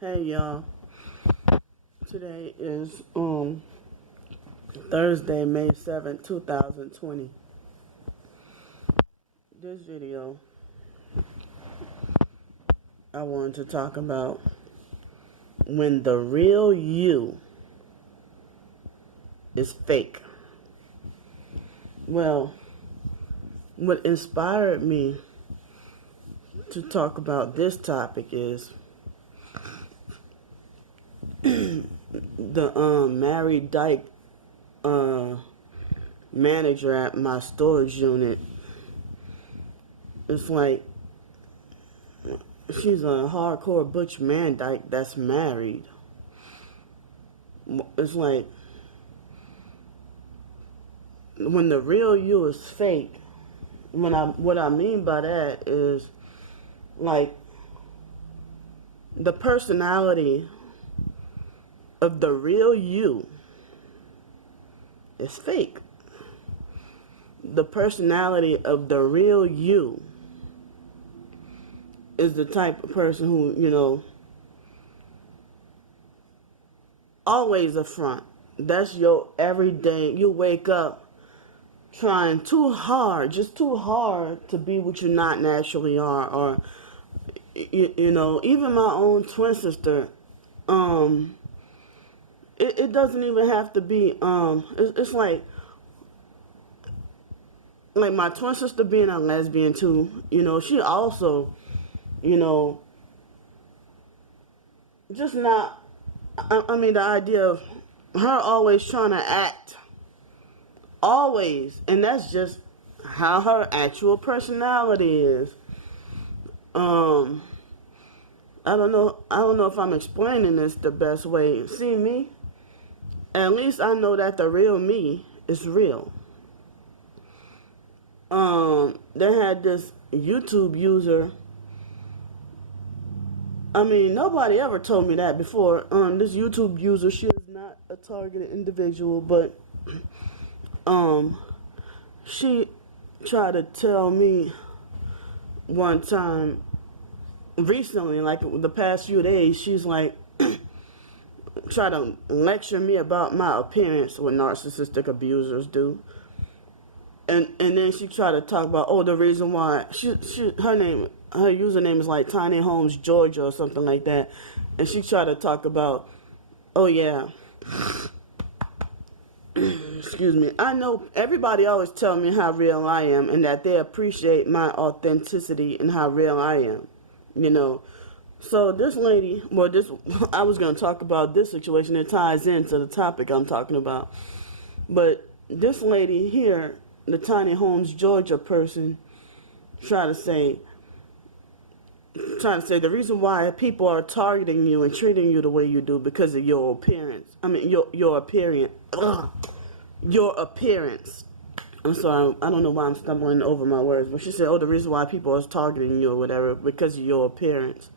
Hey y'all. Today is Thursday, May 7th, 2020. This video I wanted to talk about when the real you is fake. Well, what inspired me to talk about this topic is the Mary Dyke manager at my storage unit. It's like she's a hardcore butch man dyke that's married. It's like when the real you is fake. What I mean by that is like the personality of the real you is fake. The personality of the real you is the type of person who, always a front. That's your everyday. You wake up trying just too hard to be what you not naturally are. Or, even my own twin sister, it doesn't even have to be, it's like my twin sister being a lesbian too, she also, just not, the idea of her always trying to act, always, and that's just how her actual personality is. I don't know if I'm explaining this the best way. See me? At least I know that the real me is real. They had this YouTube user. Nobody ever told me that before. This YouTube user, she is not a targeted individual, but she tried to tell me one time recently, like the past few days, she's like try to lecture me about my appearance, what narcissistic abusers do. And then she tried to talk about, the reason why her username is like Tiny Homes Georgia or something like that. And she tried to talk about, excuse me. I know everybody always tell me how real I am and that they appreciate my authenticity and how real I am, So this lady, I was going to talk about this situation. It ties into the topic I'm talking about. But this lady here, the Tiny Homes Georgia person, trying to say the reason why people are targeting you and treating you the way you do because of your appearance. Your appearance. Your appearance. I'm sorry, I don't know why I'm stumbling over my words, but she said, the reason why people are targeting you or whatever because of your appearance.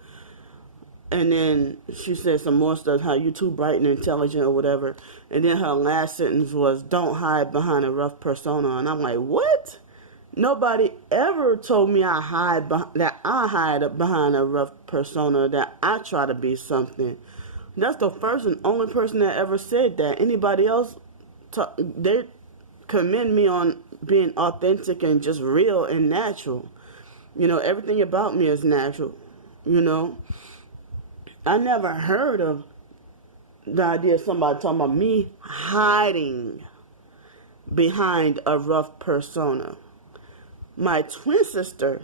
And then she said some more stuff, how you too bright and intelligent or whatever. And then her last sentence was, don't hide behind a rough persona. And I'm like, what? Nobody ever told me I hide behind a rough persona, that I try to be something. That's the first and only person that ever said that. Anybody else, they commend me on being authentic and just real and natural. Everything about me is natural, I never heard of the idea of somebody talking about me hiding behind a rough persona. My twin sister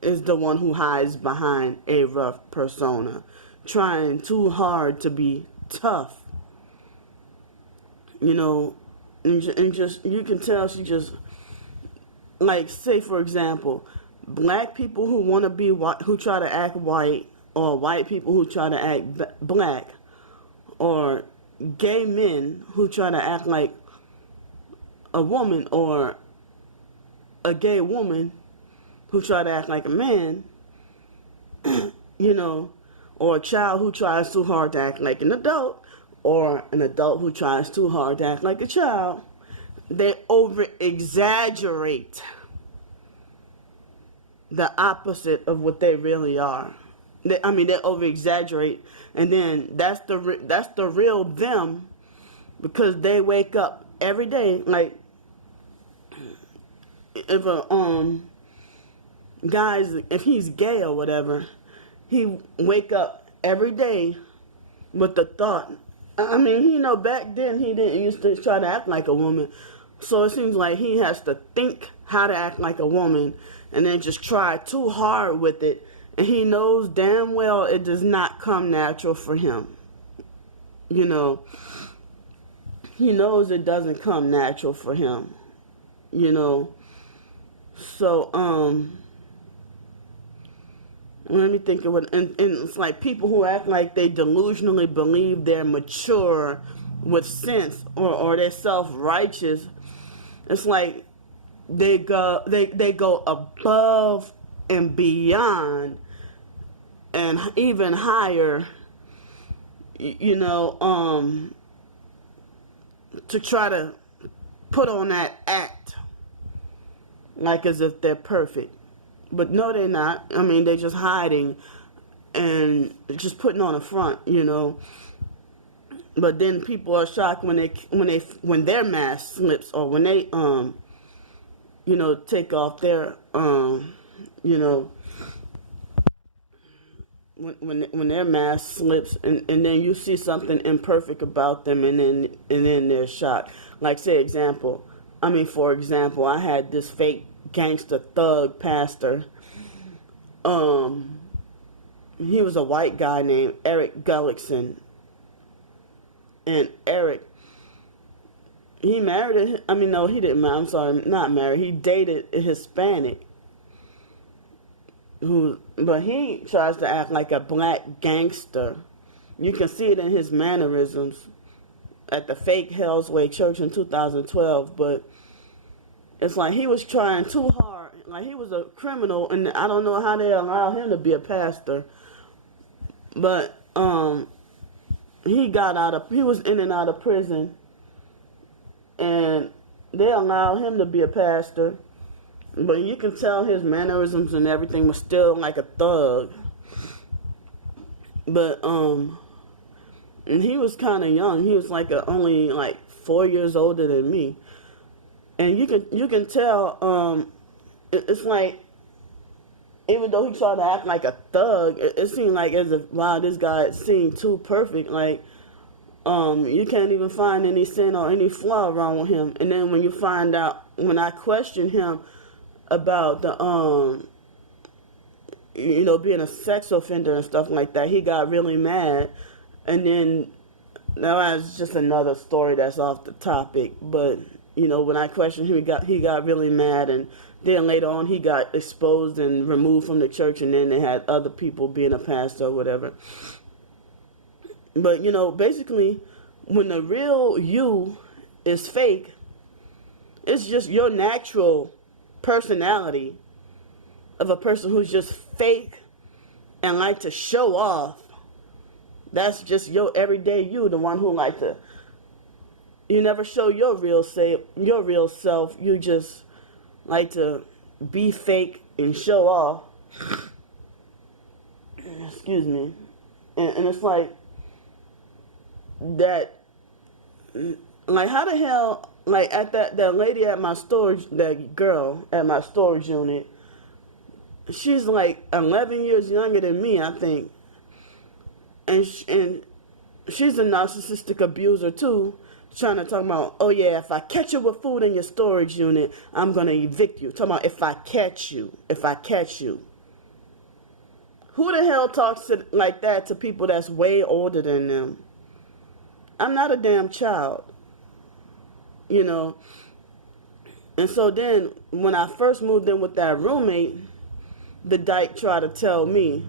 is the one who hides behind a rough persona, trying too hard to be tough. And just, you can tell she just, like, say for example, black people who want to be white, who try to act white, or white people who try to act black, or gay men who try to act like a woman, or a gay woman who try to act like a man, or a child who tries too hard to act like an adult, or an adult who tries too hard to act like a child. They over-exaggerate the opposite of what they really are. They over exaggerate, and then that's the real them, because they wake up every day. Like if a guys, if he's gay or whatever, he wake up every day with the thought. I mean, back then he didn't used to try to act like a woman, so it seems like he has to think how to act like a woman, and then just try too hard with it, and he knows damn well it does not come natural for him. You know, he knows it doesn't come natural for him. You know, so let me think of it. And it's like people who act like they delusionally believe they're mature with sense, or they're self-righteous. It's like they go above and beyond and even higher, to try to put on that act like as if they're perfect. But no, they're not. I mean, they're just hiding and just putting on a front, But then people are shocked when their mask slips, or when they take off their when their mask slips, and then you see something imperfect about them, and then they're shocked. Like, for example, I had this fake gangster thug pastor. He was a white guy named Eric Gullickson. And Eric, he married, no, he didn't marry, I'm sorry, not married. He dated a Hispanic but he tries to act like a black gangster. You can see it in his mannerisms at the fake Hell's Way Church in 2012, but it's like he was trying too hard. Like, he was a criminal, and I don't know how they allow him to be a pastor. But he was in and out of prison, and they allowed him to be a pastor. But you can tell his mannerisms and everything was still like a thug. But and he was kind of young. He was only 4 years older than me. And you can tell it's like, even though he tried to act like a thug, it seemed like as if, wow, this guy seemed too perfect. Like, you can't even find any sin or any flaw wrong with him. And then when I questioned him about the being a sex offender and stuff like that, he got really mad. And then that's just another story that's off the topic. But when I questioned him, he got really mad, and then later on he got exposed and removed from the church, and then they had other people being a pastor or whatever. But basically, when the real you is fake, it's just your natural personality of a person who's just fake and like to show off. That's just your everyday you, the one who you never show your real self. You just like to be fake and show off. Excuse me. And it's like that, like, how the hell, like, at that lady at my storage, that girl at my storage unit, she's like 11 years younger than me, I think. And she's a narcissistic abuser too, trying to talk about, oh yeah, if I catch you with food in your storage unit, I'm going to evict you. Talking about if I catch you. Who the hell talks like that to people that's way older than them? I'm not a damn child. And so then, when I first moved in with that roommate, the dyke tried to tell me,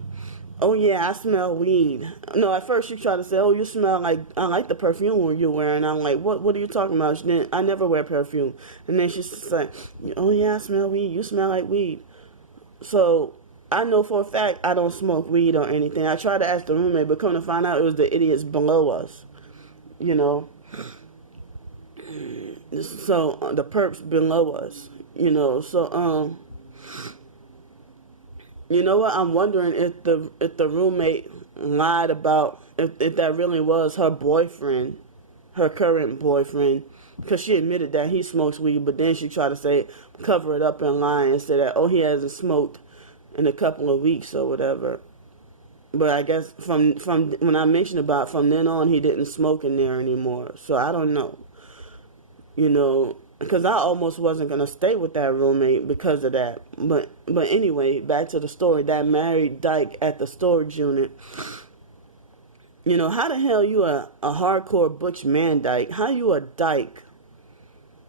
oh yeah, I smell weed. No, at first she tried to say, oh, you smell like, I like the perfume you're wearing. I'm like, what are you talking about? I never wear perfume. And then she said, oh yeah, I smell weed. You smell like weed. So I know for a fact I don't smoke weed or anything. I tried to ask the roommate, but come to find out it was the idiots below us. So the perps below us, so You know what? I'm wondering if the roommate lied about if that really was her boyfriend, her current boyfriend, because she admitted that he smokes weed, but then she tried to say cover it up and lie and say that, oh, he hasn't smoked in a couple of weeks or whatever. But I guess from when I mentioned about from then on, he didn't smoke in there anymore. So I don't know, you know, because I almost wasn't gonna stay with that roommate because of that. But anyway, back to the story. That married dyke at the storage unit. You know, how the hell you a hardcore butch man dyke? How you a dyke?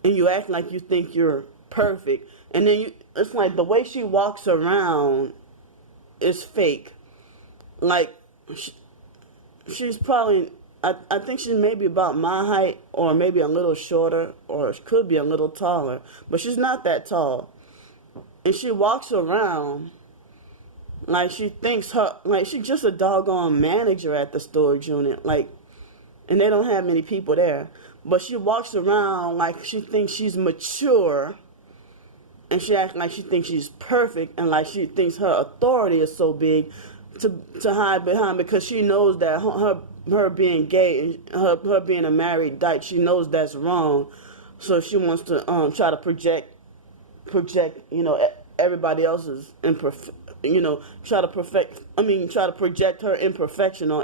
And you act like you think you're perfect, and then it's like the way she walks around is fake. Like, she's probably, I think she's maybe about my height, or maybe a little shorter, or could be a little taller, but she's not that tall. And she walks around like she thinks like she's just a doggone manager at the storage unit, like, and they don't have many people there. But she walks around like she thinks she's mature, and she acts like she thinks she's perfect, and like she thinks her authority is so big to hide behind, because she knows that her being gay, her being a married dyke, she knows that's wrong. So she wants to try to project, you know, everybody else's you know, try to project her imperfection on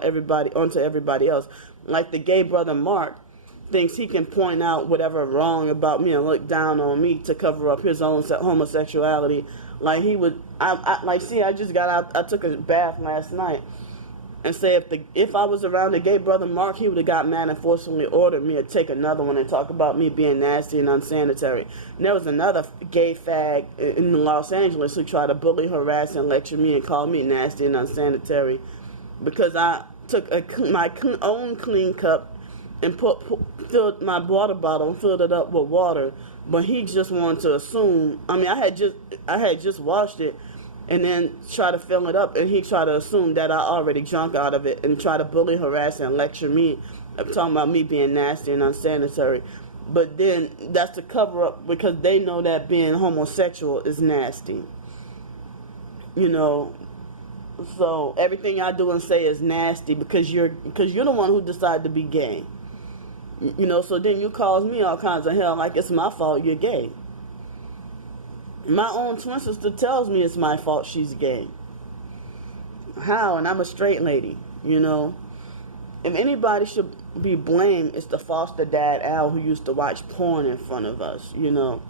onto everybody else. Like the gay brother Mark thinks he can point out whatever wrong about me and look down on me to cover up his own homosexuality. Like he would, I just got out, I took a bath last night, and say if I was around the gay brother Mark, he would have got mad and forcibly ordered me to take another one and talk about me being nasty and unsanitary. And there was another gay fag in Los Angeles who tried to bully, harass, and lecture me and call me nasty and unsanitary because I took my own clean cup and filled my water bottle and filled it up with water. But he just wanted to assume. I mean, I had just washed it, and then try to fill it up, and he tried to assume that I already drunk out of it, and try to bully, harass, and lecture me, talking about me being nasty and unsanitary. But then that's the cover up, because they know that being homosexual is nasty. You know, so everything I do and say is nasty because you're the one who decided to be gay. You know, so then you cause me all kinds of hell like it's my fault you're gay. My own twin sister tells me it's my fault she's gay. How? And I'm a straight lady, you know. If anybody should be blamed, it's the foster dad Al, who used to watch porn in front of us, you know.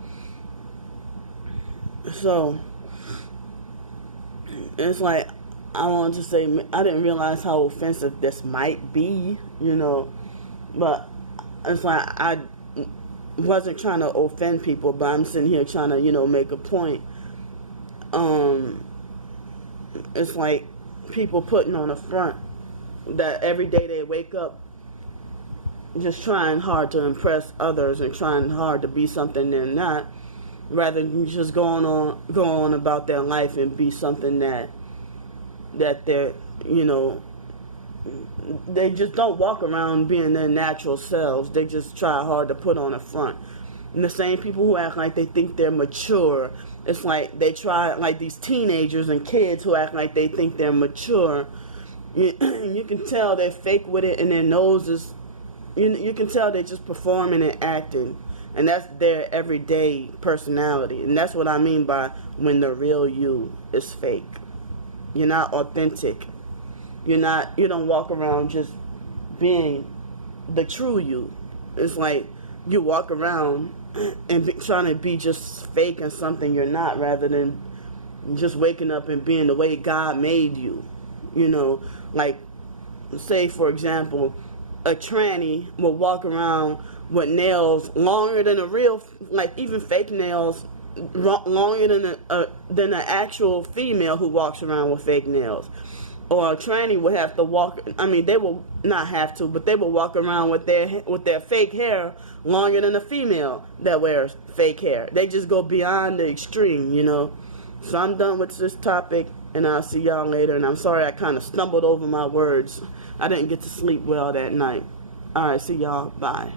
So, it's like, I wanted to say, I didn't realize how offensive this might be, you know. But it's like, I wasn't trying to offend people, but I'm sitting here trying to, you know, make a point. It's like people putting on a front that every day they wake up just trying hard to impress others and trying hard to be something they're not, rather than just go on about their life and be something that they're, you know, they just don't walk around being their natural selves. They just try hard to put on a front. And the same people who act like they think they're mature, it's like they try, like these teenagers and kids who act like they think they're mature. You can tell they're fake with it, and their nose is, you can tell they're just performing and acting. And that's their everyday personality. And that's what I mean by when the real you is fake. You're not authentic. You don't walk around just being the true you. It's like you walk around and trying to be just fake and something you're not, rather than just waking up and being the way God made you. You know, like, say for example, a tranny will walk around with nails longer than a real, like even fake nails, longer than an actual female who walks around with fake nails. Or a tranny would have to walk, I mean, they will not have to, but they will walk around with their fake hair longer than a female that wears fake hair. They just go beyond the extreme, you know. So I'm done with this topic, and I'll see y'all later. And I'm sorry I kind of stumbled over my words. I didn't get to sleep well that night. All right, see y'all. Bye.